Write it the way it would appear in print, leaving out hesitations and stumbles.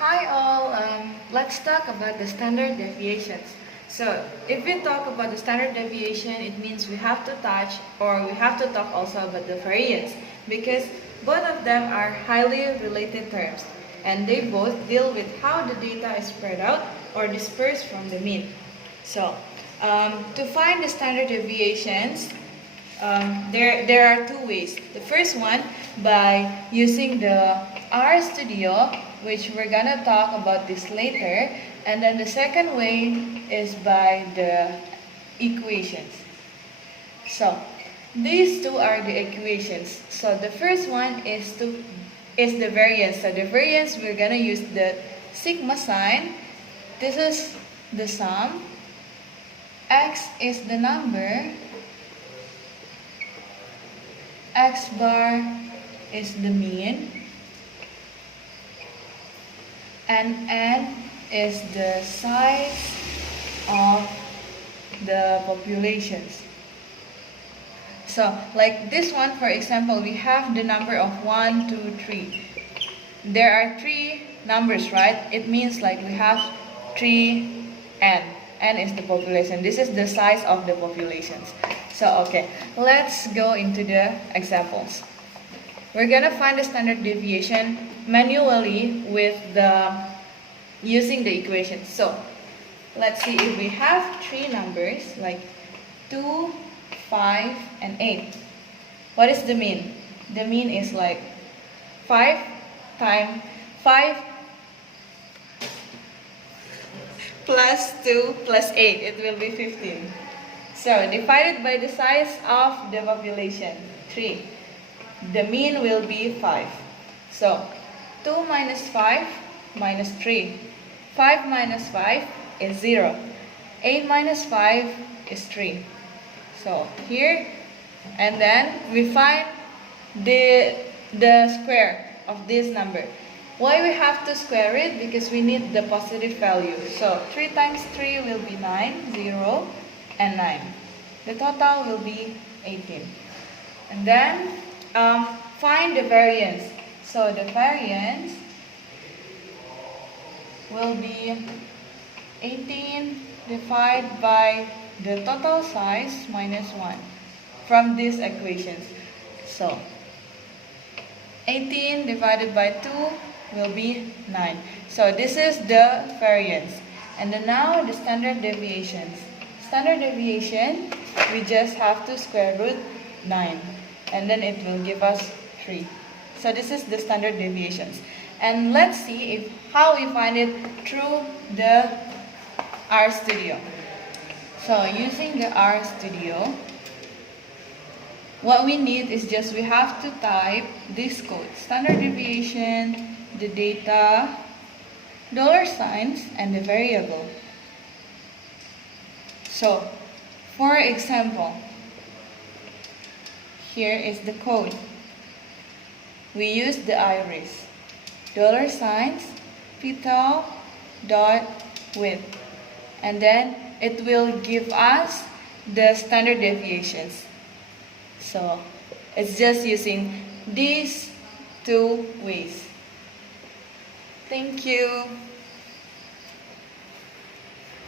Hi all, let's talk about the standard deviations. So, if we talk about the standard deviation, it means we have to touch or we have to talk also about the variance because both of them are highly related terms and they both deal with how the data is spread out or dispersed from the mean. So, to find the standard deviations, there are two ways. The first one by using the RStudio, which we're gonna talk about this later, and then the second way is by the equations. So these two are the equations. So the first one is the variance. So the variance, we're gonna use the sigma sign. This is the sum. X is the number. X bar is the mean, and n is the size of the populations. So, like this one, for example, we have the number of 1, 2, 3. There are 3 numbers, right? It means like we have 3n. N is the population. This is the size of the populations. So, okay, let's go into the examples. We're gonna find the standard deviation manually with using the equation. So, let's see if we have 3 numbers like 2, 5, and 8. What is the mean? The mean is like 5 times 5 plus 2 plus 8. It will be 15. So, divided by the size of the population, 3. The mean will be 5. So, 2 minus 5 minus 3. 5 minus 5 is 0. 8 minus 5 is 3. So, here, and then we find the square of this number. Why we have to square it? Because we need the positive value. So, 3 times 3 will be 9, 0, and 9. The total will be 18. And then, find the variance. So, the variance will be 18 divided by the total size minus 1 from these equations. So, 18 divided by 2 will be 9. So, this is the variance. And then now, the standard deviations. Standard deviation, we just have to square root 9. And then it will give us 3. So, this is the standard deviations. And let's see how we find it through the RStudio. So, using the RStudio, what we need is just we have to type this code. Standard deviation, the data, $signs, and the variable. So, for example, here is the code. We use the iris. $signs, petal, dot, width. And then it will give us the standard deviations. So, it's just using these 2 ways. Thank you.